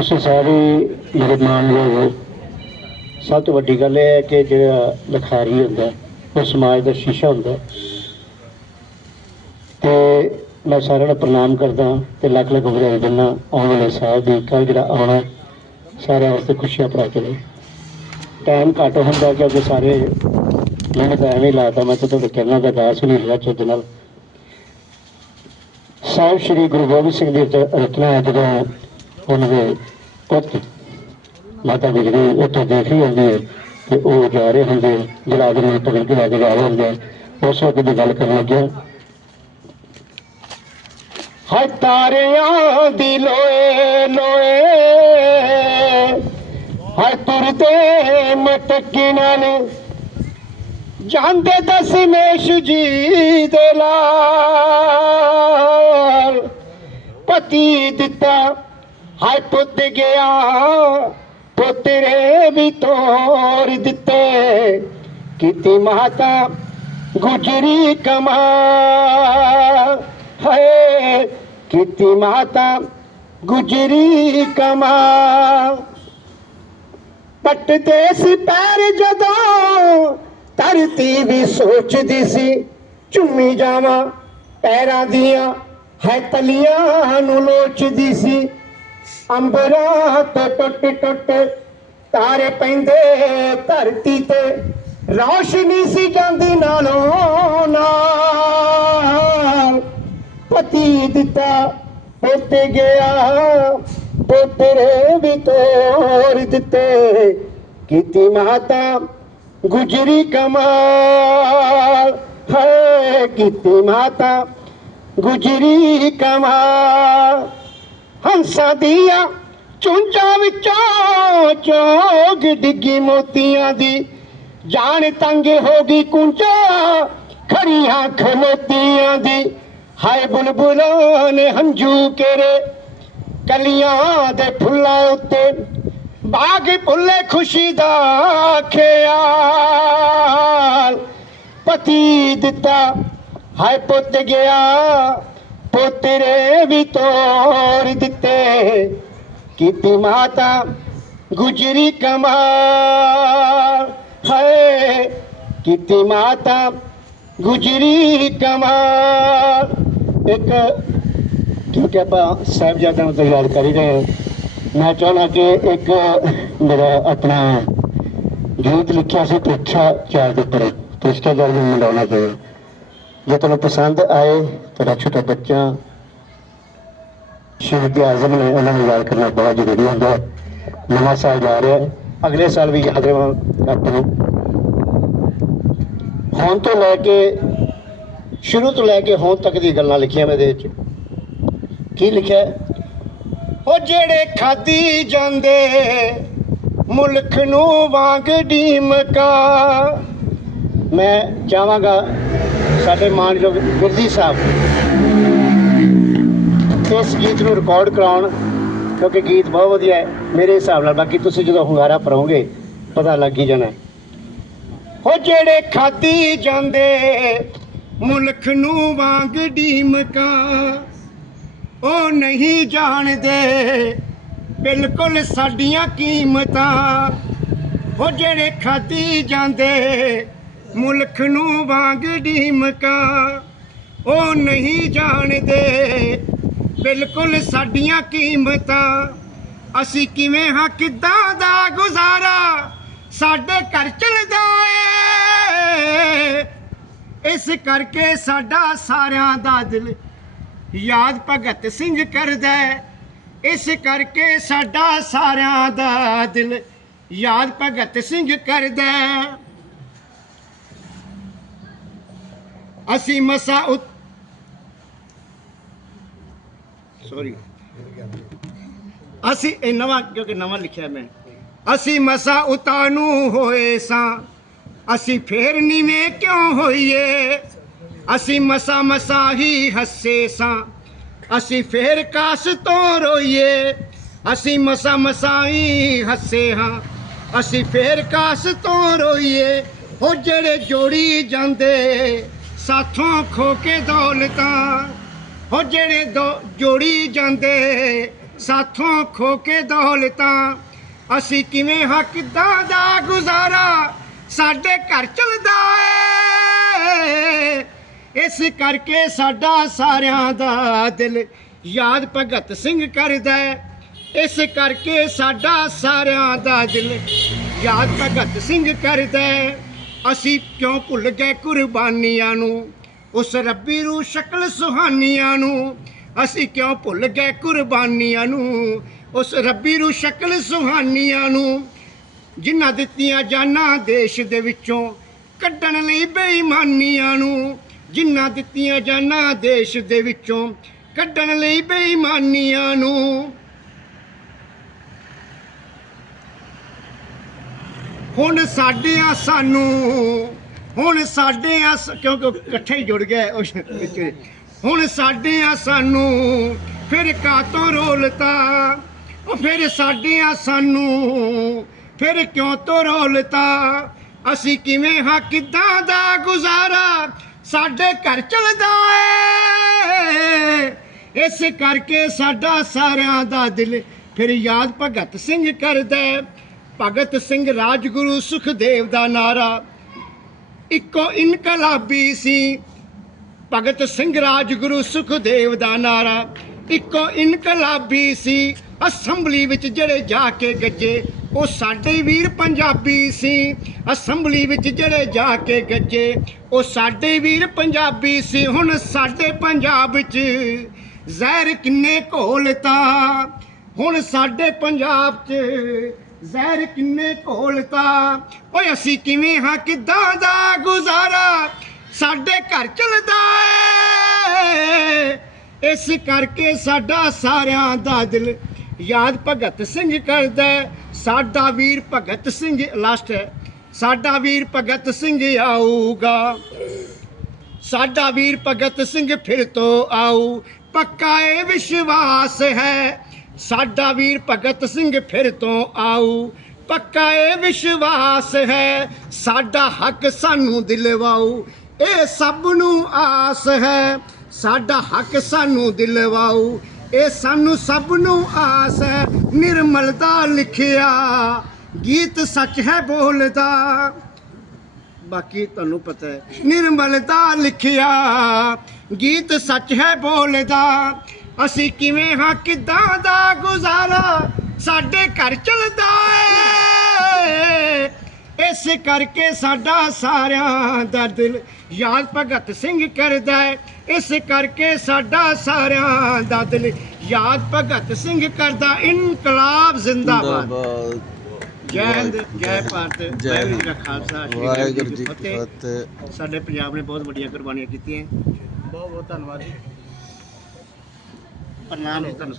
ਤੁਸੀਂ ਸਾਰੇ ਮੇਰੇ ਮਾਨਯੋਗ ਸਭ ਤੋਂ ਵੱਡੀ ਗੱਲ ਇਹ ਹੈ ਕਿ ਜਿਹੜਾ ਲਿਖਾਰੀ ਹੁੰਦਾ, ਉਹ ਸਮਾਜ ਦਾ ਸ਼ੀਸ਼ਾ ਹੁੰਦਾ। ਤੇ ਮੈਂ ਸਾਰਿਆਂ ਨੂੰ ਪ੍ਰਣਾਮ ਕਰਦਾ ਤੇ ਲੱਖ ਲੱਖ ਵਧਾਈ ਦਿੰਦਾ ਆਉਣ ਵਾਲੇ ਸਾਲ ਦੀ। ਕੱਲ ਜਿਹੜਾ ਆਉਣਾ, ਸਾਰਿਆਂ ਵਾਸਤੇ ਖੁਸ਼ੀਆਂ ਭਰਾ ਕੇ ਲਈ ਟਾਈਮ ਘੱਟ ਹੁੰਦਾ ਕਿਉਂਕਿ ਸਾਰੇ ਮੈਨੂੰ ਤਾਂ ਐਵੇਂ ਹੀ ਲਾਤਾ ਮੈਂ ਤਾਂ ਤੁਹਾਡੇ ਕਹਿਣਾ ਦਾ ਦਾਸ ਨਹੀਂ ਰਿਹਾ ਚੁੱਦ ਨਾਲ। ਸਾਹਿਬ ਸ੍ਰੀ ਗੁਰੂ ਗੋਬਿੰਦ ਸਿੰਘ ਦੀ ਰਚਨਾ ਹੈ ਜਦੋਂ ਉਹਨਾਂ ਦੇ ਪੁੱਤ ਮਾਤਾ ਗੁਜਰੀ ਉੱਥੋਂ ਦੇਖ ਰਹੀ ਹੁੰਦੀ ਹੈ ਤੇ ਉਹ ਜਾ ਰਹੇ ਹੁੰਦੇ ਜਲਾਦ ਨੂੰ ਪਕੜ ਕੇ ਲੈ ਕੇ ਜਾ ਰਹੇ ਹੁੰਦੇ ਆ। ਉਸ ਵਕਤ ਦੀ ਗੱਲ ਕਰਨ ਲੱਗੇ ਹਾਏ ਤਾਰਿਆਂ ਦੀ ਲੋਏ ਲੋਏ। ਹਾਏ ਤੁਰਦੇ ਮਟਕੀਆਂ ਨੇ। ਜਾਂਦੇ ਦਸਮੇਸ਼ ਜੀ ਦੇ ਲਾਲ। ਪਤੀ ਦਿੱਤਾ ਹਾਏ ਪੁੱਤ ਗਿਆ, ਪੁੱਤਰੇ ਵੀ ਤੋਰ ਦਿੱਤੇ। ਕੀਤੀ ਮਾਤਾ ਗੁਜਰੀ ਕਮਾ। ਹਏ, ਕੀਤੀ ਮਾਤਾ ਗੁਜਰੀ ਕਮਾ। ਪੱਟਦੇ ਸੀ ਪੈਰ ਜਦੋਂ, ਧਰਤੀ ਵੀ ਸੋਚਦੀ ਸੀ, ਝੁੰਮੀ ਜਾਵਾਂ। ਪੈਰਾਂ ਦੀਆਂ ਹੈ ਤਲੀਆਂ ਨੂੰ ਲੋਚਦੀ ਸੀ। ਅੰਬਰਾਂ ਤੋਂ ਟੁੱਟ ਟੁੱਟ, ਤਾਰੇ ਪੈਂਦੇ ਧਰਤੀ ਤੇ। ਰੌਸ਼ਨੀ ਸੀ ਜਾਂਦੀ ਨਾਲੋਂ ਨਾਲ। ਪਤੀ ਦਿੱਤਾ ਪੁੱਤ ਗਿਆ, ਪੁੱਤਰੇ ਵੀ ਤੋਰ ਦਿੱਤੇ। ਕੀਤੀ ਮਾਤਾ ਗੁਜਰੀ ਕਮਾਲ। ਹੈ ਕੀਤੀ ਮਾਤਾ ਗੁਜਰੀ ਕਮਾਲ। ਹੰਸਾਂ ਦੀਆਂ ਚੁੰਝਾਂ ਵਿੱਚੋਂ ਚੋਗ ਡਿੱਗੀ ਮੋਤੀਆਂ ਦੀ। ਜਾਨ ਤੰਗ ਹੋ ਗਈ ਕੁੰਜਾ, ਖੜੀਆਂ ਖਲੋਤੀਆਂ ਦੀ। ਹਾਏ ਬੁਲਬੁਲਾਂ ਨੇ ਹੰਝੂ ਕੇਰੇ, ਕਲੀਆਂ ਦੇ ਫੁੱਲਾਂ ਉੱਤੇ ਬਾਗ ਫੁੱਲੇ ਖੁਸ਼ੀ ਦਾ ਖਿਆਲ। ਪਤੀ ਦਿੱਤਾ, ਹਾਏ ਪੁੱਤ ਗਿਆ ਪੁੱਤਰੇ ਵੀ ਤੋਰ ਦਿੱਤੇ। ਕੀਤੀ ਮਾਤਾ ਗੁਜਰੀ ਕਮਾਲ। ਹੈ ਕੀਤੀ ਮਾਤਾ ਗੁਜਰੀ ਕਮਾਲ। ਇੱਕ, ਕਿਉਂਕਿ ਆਪਾਂ ਸਾਹਿਬਜ਼ਾਦਿਆਂ ਨੂੰ ਤਾਂ ਯਾਦ ਕਰ ਰਹੇ ਹਾਂ। ਮੈਂ ਚਾਹੁੰਦਾ ਕਿ ਇੱਕ ਮੇਰਾ ਆਪਣਾ ਗੀਤ ਲਿਖਿਆ ਸੀ, ਪ੍ਰੀਖਿਆ ਚਾਰ ਦੇ ਉੱਪਰ। ਪ੍ਰੀਖਿਆ ਚਾਰ ਨੂੰ ਮਿਲਾਉਣਾ ਚਾਹੀਦਾ ਜੇ ਤੁਹਾਨੂੰ ਪਸੰਦ ਆਏ ਤੁਹਾਡਾ ਛੋਟਾ ਬੱਚਾ। ਸ਼ਹੀਦ ਆਜ਼ਮ ਨੇ ਉਹਨਾਂ ਨੂੰ ਯਾਦ ਕਰਨਾ ਬਹੁਤ ਜ਼ਰੂਰੀ ਹੁੰਦਾ ਹੈ। ਨਵਾਂ ਸਾਲ ਜਾ ਰਿਹਾ ਹੈ। ਅਗਲੇ ਸਾਲ ਵੀ ਯਾਦ ਰਵਾਂ ਆਪਾਂ ਹੁਣ ਤੋਂ ਲੈ ਕੇ, ਸ਼ੁਰੂ ਤੋਂ ਲੈ ਕੇ ਹੁਣ ਤੱਕ ਦੀ ਗੱਲਾਂ ਲਿਖੀਆਂ ਮੈਂ ਇਹਦੇ ਵਿੱਚ। ਕੀ ਲਿਖਿਆ ਉਹ ਜਿਹੜੇ ਖਾਦੀ ਜਾਂਦੇ ਮੁਲਕ ਨੂੰ ਵਾਂਗ ਢੀਮਕਾ। ਮੈਂ ਚਾਹਾਂਗਾ ਸਾਡੇ ਮਾਨਯੋਗ ਗੁਰਜੀ ਸਾਹਿਬ, ਇਸ ਗੀਤ ਨੂੰ ਰਿਕਾਰਡ ਕਰਾਉਣ, ਕਿਉਂਕਿ ਗੀਤ ਬਹੁਤ ਵਧੀਆ ਹੈ, ਮੇਰੇ ਹਿਸਾਬ ਨਾਲ, ਬਾਕੀ ਤੁਸੀਂ ਜਦੋਂ ਹੁੰਗਾਰਾ ਭਰੋਗੇ, ਪਤਾ ਲੱਗ ਹੀ ਜਾਣਾ ਹੈ। ਜਿਹੜੇ ਖਾਦੀ ਜਾਂਦੇ ਮੁਲਕ ਨੂੰ ਵਾਂਗ ਢੀਮਕਾ, ਉਹ ਨਹੀਂ ਜਾਣਦੇ, ਬਿਲਕੁਲ ਸਾਡੀਆਂ ਕੀਮਤਾਂ ਉਹ ਜਿਹੜੇ ਖਾਦੀ ਜਾਂਦੇ ਮੁਲਕ ਨੂੰ ਵਾਂਗ ਢੀਮਕਾ। ਉਹ ਨਹੀਂ ਜਾਣਦੇ ਬਿਲਕੁਲ ਸਾਡੀਆਂ ਕੀਮਤਾਂ। ਅਸੀਂ ਕਿਵੇਂ ਹਾਂ ਕਿੱਦਾਂ ਦਾ ਗੁਜ਼ਾਰਾ ਸਾਡੇ ਘਰ ਚਲਦਾ ਏ। ਇਸ ਕਰਕੇ ਸਾਡਾ ਸਾਰਿਆਂ ਦਾ ਦਿਲ ਯਾਦ ਭਗਤ ਸਿੰਘ ਕਰਦਾ ਇਸ ਕਰਕੇ ਸਾਡਾ ਸਾਰਿਆਂ ਦਾ ਦਿਲ ਯਾਦ ਭਗਤ ਸਿੰਘ ਕਰਦਾ ਅਸੀਂ ਮਸਾ ਉਤ ਸੌਰੀ ਅਸੀਂ ਇਹ ਨਵਾਂ ਕਿਉਂਕਿ ਨਵਾਂ ਲਿਖਿਆ ਮੈਂ ਅਸੀਂ ਮਸਾ ਉਤਾਨੂ ਹੋਏ ਸਾਂ ਅਸੀਂ ਫੇਰ ਨੀਵੇਂ ਕਿਉਂ ਹੋਈਏ ਅਸੀਂ ਮਸਾ ਮਸਾ ਹੀ ਹੱਸੇ ਸਾਂ ਅਸੀਂ ਫੇਰ ਕਾਸ ਤੋਂ ਰੋਈਏ ਅਸੀਂ ਮਸਾ ਮਸਾ ਹੀ ਹੱਸੇ ਹਾਂ ਅਸੀਂ ਫੇਰ ਕਾਸ ਤੋਂ ਰੋਈਏ ਉਹ ਜਿਹੜੇ ਜੋੜੀ ਜਾਂਦੇ ਸਾਥੋਂ ਖੋ ਕੇ ਦੌਲਤਾਂ ਉਹ ਜਿਹੜੇ ਦੋ ਜੋੜੀ ਜਾਂਦੇ, ਸਾਥੋਂ ਖੋ ਕੇ ਦੌਲਤਾਂ। ਅਸੀਂ ਕਿਵੇਂ ਹੱਕ ਕਿੱਦਾਂ ਦਾ ਗੁਜ਼ਾਰਾ ਸਾਡੇ ਘਰ ਚਲਦਾ ਏ। ਇਸ ਕਰਕੇ ਸਾਡਾ ਸਾਰਿਆਂ ਦਾ ਦਿਲ ਯਾਦ ਭਗਤ ਸਿੰਘ ਕਰਦਾ ਇਸ ਕਰਕੇ ਸਾਡਾ ਸਾਰਿਆਂ ਦਾ ਦਿਲ ਯਾਦ ਭਗਤ ਸਿੰਘ ਕਰਦਾ ਅਸੀਂ ਕਿਉਂ ਭੁੱਲ ਗਏ ਕੁਰਬਾਨੀਆਂ ਨੂੰ? ਉਸ ਰੱਬੀ ਰੂ ਸ਼ਕਲ ਸੁਹਾਨੀਆਂ ਨੂੰ। ਅਸੀਂ ਕਿਉਂ ਭੁੱਲ ਗਏ ਕੁਰਬਾਨੀਆਂ ਨੂੰ? ਉਸ ਰੱਬੀ ਰੂ ਸ਼ਕਲ ਸੁਹਾਨੀਆਂ ਨੂੰ। ਜਿਨ੍ਹਾਂ ਦਿੱਤੀਆਂ ਜਾਨਾਂ ਦੇਸ਼ ਦੇ ਵਿੱਚੋਂ ਕੱਢਣ ਲਈ ਬੇਈਮਾਨੀਆਂ ਨੂੰ। ਜਿਨ੍ਹਾਂ ਦਿੱਤੀਆਂ ਜਾਨਾਂ ਦੇਸ਼ ਦੇ ਵਿੱਚੋਂ ਕੱਢਣ ਲਈ ਬੇਈਮਾਨੀਆਂ ਨੂੰ। ਹੁਣ ਸਾਡਿਆਂ ਸਾਨੂੰ, ਹੁਣ ਸਾਡਿਆਂ ਸ- ਕਿਉਂਕਿ ਇਕੱਠੇ ਹੀ ਜੁੜ ਗਏ ਉਸ ਵਿੱਚ। ਹੁਣ ਸਾਡਿਆਂ ਸਾਨੂੰ, ਫਿਰ ਕਾਤੋਂ ਰੋਲਤਾ? ਉਹ ਫਿਰ ਸਾਡਿਆਂ ਸਾਨੂੰ, ਫਿਰ ਕਿਉਂ ਤੋਂ ਰੋਲਤਾ? ਅਸੀਂ ਕਿਵੇਂ ਹਾਂ ਕਿੱਦਾਂ ਦਾ ਗੁਜ਼ਾਰਾ ਸਾਡੇ ਘਰ ਚੱਲਦਾ ਏ। ਇਸ ਕਰਕੇ ਸਾਡਾ ਸਾਰਿਆਂ ਦਾ ਦਿਲ ਫਿਰ ਯਾਦ ਭਗਤ ਸਿੰਘ ਕਰਦਾ ਭਗਤ ਸਿੰਘ ਰਾਜਗੁਰੂ ਸੁਖਦੇਵ ਦਾ ਨਾਰਾ। ਇੱਕੋ ਇਨਕਲਾਬੀ ਸੀ। ਭਗਤ ਸਿੰਘ ਰਾਜਗੁਰੂ ਸੁਖਦੇਵ ਦਾ ਨਾਰਾ। ਇੱਕੋ ਇਨਕਲਾਬੀ ਸੀ। ਅਸੈਂਬਲੀ ਵਿੱਚ ਜਿਹੜੇ ਜਾ ਕੇ ਗੱਜੇ, ਉਹ ਸਾਡੇ ਵੀਰ ਪੰਜਾਬੀ ਸੀ। ਅਸੈਂਬਲੀ ਵਿੱਚ ਜਿਹੜੇ ਜਾ ਕੇ ਗੱਜੇ, ਉਹ ਸਾਡੇ ਵੀਰ ਪੰਜਾਬੀ ਸੀ। ਹੁਣ ਸਾਡੇ ਪੰਜਾਬ ਵਿੱਚ ਜ਼ਹਿਰ ਕਿੰਨੇ ਘੋਲਤਾ ਹੁਣ ਸਾਡੇ ਪੰਜਾਬ 'ਚ ਜ਼ਹਿਰ ਕਿੰਨੇ ਘੋਲਤਾ ਓਏ ਅਸੀਂ ਕਿਵੇਂ ਹਾਂ, ਕਿੱਦਾਂ ਦਾ ਗੁਜ਼ਾਰਾ? ਸਾਡੇ ਘਰ ਚਲਦਾ ਏ। ਇਸ ਕਰਕੇ ਸਾਡਾ ਸਾਰਿਆਂ ਦਾ ਦਿਲ ਯਾਦ ਭਗਤ ਸਿੰਘ ਕਰਦਾ ਸਾਡਾ ਵੀਰ ਭਗਤ ਸਿੰਘ ਲਾਸਟ ਹੈ। ਸਾਡਾ ਵੀਰ ਭਗਤ ਸਿੰਘ ਆਊਗਾ। ਸਾਡਾ ਵੀਰ ਭਗਤ ਸਿੰਘ ਫਿਰ ਤੋਂ ਆਊ। ਪੱਕਾ ਇਹ ਵਿਸ਼ਵਾਸ ਹੈ ਸਾਡਾ ਵੀਰ ਭਗਤ ਸਿੰਘ ਫਿਰ ਤੋਂ ਆਊ। ਪੱਕਾ ਇਹ ਵਿਸ਼ਵਾਸ ਹੈ, ਸਾਡਾ ਹੱਕ ਸਾਨੂੰ ਦਿਲਵਾਊ ਇਹ ਸਭ ਨੂੰ ਆਸ ਹੈ, ਸਾਡਾ ਹੱਕ ਸਾਨੂੰ ਦਿਲਵਾਊ ਇਹ ਸਾਨੂੰ ਸਭ ਨੂੰ ਆਸ ਹੈ, ਨਿਰਮਲ ਦਾ ਲਿਖਿਆ। ਗੀਤ ਸੱਚ ਹੈ ਬੋਲਦਾ। ਬਾਕੀ ਤੁਹਾਨੂੰ ਪਤਾ ਹੈ, ਨਿਰਮਲ ਦਾ ਲਿਖਿਆ। ਗੀਤ ਸੱਚ ਹੈ ਬੋਲਦਾ। ਅਸੀਂ ਕਿਵੇਂ ਹਾਂ ਕਿੱਦਾਂ ਦਾ ਗੁਜ਼ਾਰਾ? ਸਾਡੇ ਘਰ ਚੱਲਦਾ ਏ। ਇਸ ਕਰਕੇ ਸਾਡਾ ਸਾਰਿਆਂ ਦਾ ਦਿਲ ਯਾਦ ਭਗਤ ਸਿੰਘ ਕਰਦਾ ਹੈ ਇਸ ਕਰਕੇ ਸਾਡਾ ਸਾਰਿਆਂ ਦਾ ਦਿਲ ਯਾਦ ਭਗਤ ਸਿੰਘ ਕਰਦਾ ਇਨਕਲਾਬ ਜ਼ਿੰਦਾਬਾਦ। ਜੈ ਹਿੰਦ ਜੈ ਭਾਰਤ। ਜੈ ਜੀ ਕਾ ਖਾਲਸਾ ਵਾਹਿਗੁਰੂ ਜੀ ਕੀ ਫਤਿਹ। ਫਤਿਹ। ਸਾਡੇ ਪੰਜਾਬ ਨੇ ਬਹੁਤ ਵੱਡੀਆਂ ਕੁਰਬਾਨੀਆਂ ਕੀਤੀਆਂ। ਬਹੁਤ ਬਹੁਤ ਧੰਨਵਾਦ ਜੀ। ਪ੍ਰਣਾਮ ਜੀ। ਤੁਹਾਨੂੰ